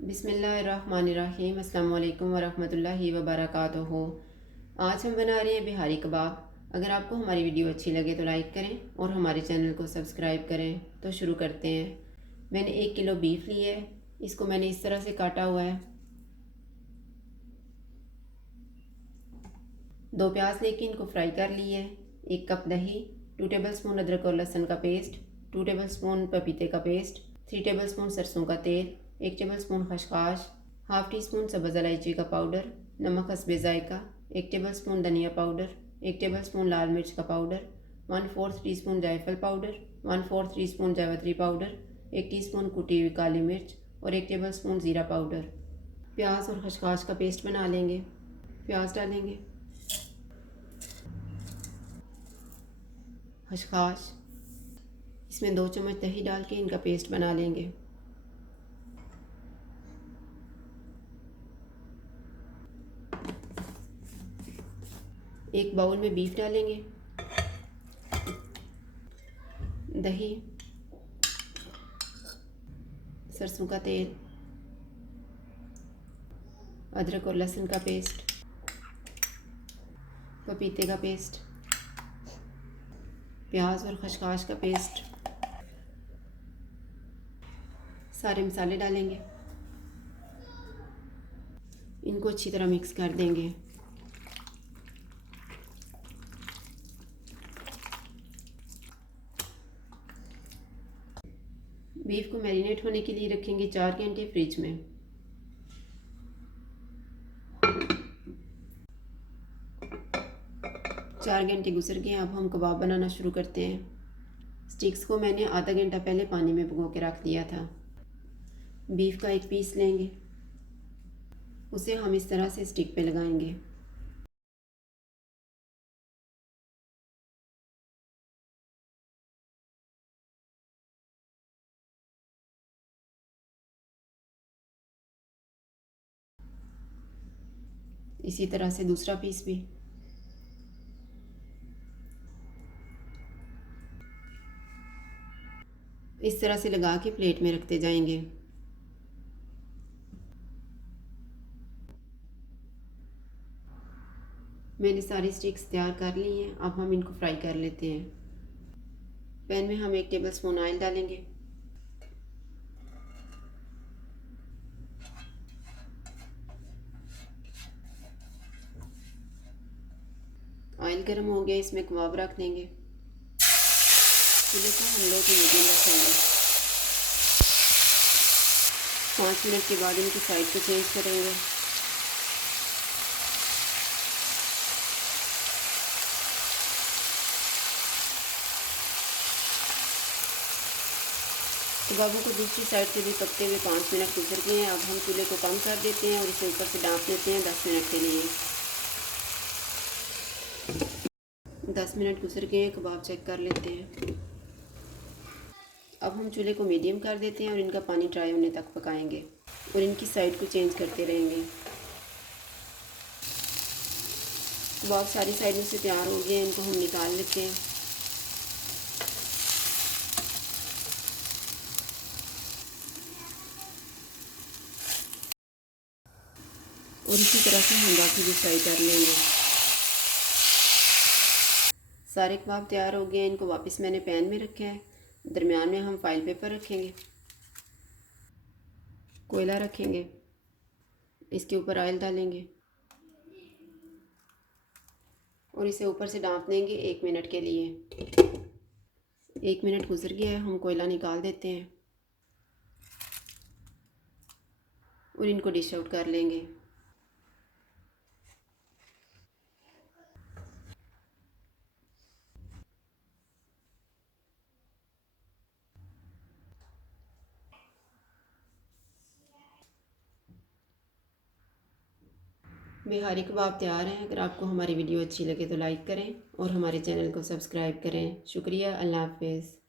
बिस्मिल्लाहिर्रहमानिर्रहीम। अस्सलाम वालेकुम वरहमतुल्लाहि वबरकातुहू। आज हम बना रहे हैं बिहारी कबाब। अगर आपको हमारी वीडियो अच्छी लगे तो लाइक करें और हमारे चैनल को सब्सक्राइब करें। तो शुरू करते हैं। मैंने 1 किलो बीफ ली है। इसको मैंने इस तरह से काटा हुआ है। 2 प्याज लेके इनको फ्राई कर लिए है। 1 कप दही, 2 टेबल स्पून अदरक और लहसुन का पेस्ट, 2 टेबल स्पून पपीते का पेस्ट, 3 टेबल स्पून सरसों का तेल, 1 टेबल स्पून खसखस, हाफ टी स्पून सब्ज़ इलायची का पाउडर, नमक हस्बे ज़ायका, 1 टेबल स्पून धनिया पाउडर, 1 टेबल स्पून लाल मिर्च का पाउडर, 1/4 टी स्पून जायफल पाउडर, 1/4 टी स्पून जावित्री पाउडर, 1 टी स्पून कुटी हुई काली मिर्च और 1 टेबल स्पून ज़ीरा पाउडर। प्याज और खसखस का पेस्ट बना लेंगे। प्याज डालेंगे, खसखस, इसमें 2 चम्मच दही डाल के इनका पेस्ट बना लेंगे। एक बाउल में बीफ डालेंगे, दही, सरसों का तेल, अदरक और लहसुन का पेस्ट, पपीते का पेस्ट, प्याज और खसखस का पेस्ट, सारे मसाले डालेंगे। इनको अच्छी तरह मिक्स कर देंगे। बीफ को मैरिनेट होने के लिए रखेंगे 4 घंटे फ्रिज में। चार घंटे गुजर गए। अब हम कबाब बनाना शुरू करते हैं। स्टिक्स को मैंने आधा घंटा पहले पानी में भिगो के रख दिया था। बीफ का एक पीस लेंगे, उसे हम इस तरह से स्टिक पे लगाएंगे। इसी तरह से दूसरा पीस भी। इस तरह से लगा के प्लेट में रखते जाएंगे। मैंने सारी स्टिक्स तैयार कर ली हैं। अब हम इनको फ्राई कर लेते हैं। पैन में हम 1 टेबल स्पून ऑयल डालेंगे। ऑयल गर्म हो गया, इसमें कबाब रख देंगे। चूल्हे को हम लो टू मीडियम रखेंगे। 5 मिनट के बाद इनकी साइड को चेंज करेंगे। कबाबों को दूसरी साइड से भी पकते हुए 5 मिनट गुजर गए हैं। अब हम चूल्हे को कम कर देते हैं और इसे ऊपर से ढाँप देते हैं 10 मिनट के लिए। 10 मिनट गुजर गए हैं। कबाब चेक कर लेते हैं। अब हम चूल्हे को मीडियम कर देते हैं और इनका पानी ड्राई होने तक पकाएंगे और इनकी साइड को चेंज करते रहेंगे। कबाब सारी साइडों से तैयार हो गए हैं। इनको हम निकाल लेते हैं। और इसी तरह से हम बाकी भी फ्राई कर लेंगे। सारे कबाब तैयार हो गए हैं। इनको वापस मैंने पैन में रखा है। दरमियान में हम फाइल पेपर रखेंगे, कोयला रखेंगे, इसके ऊपर ऑयल डालेंगे और इसे ऊपर से ढाँप देंगे 1 मिनट के लिए। 1 मिनट गुजर गया है। हम कोयला निकाल देते हैं और इनको डिश आउट कर लेंगे। बिहारी कबाब तैयार हैं। अगर आपको हमारी वीडियो अच्छी लगे तो लाइक करें और हमारे चैनल को सब्सक्राइब करें। शुक्रिया। अल्लाह हाफिज़।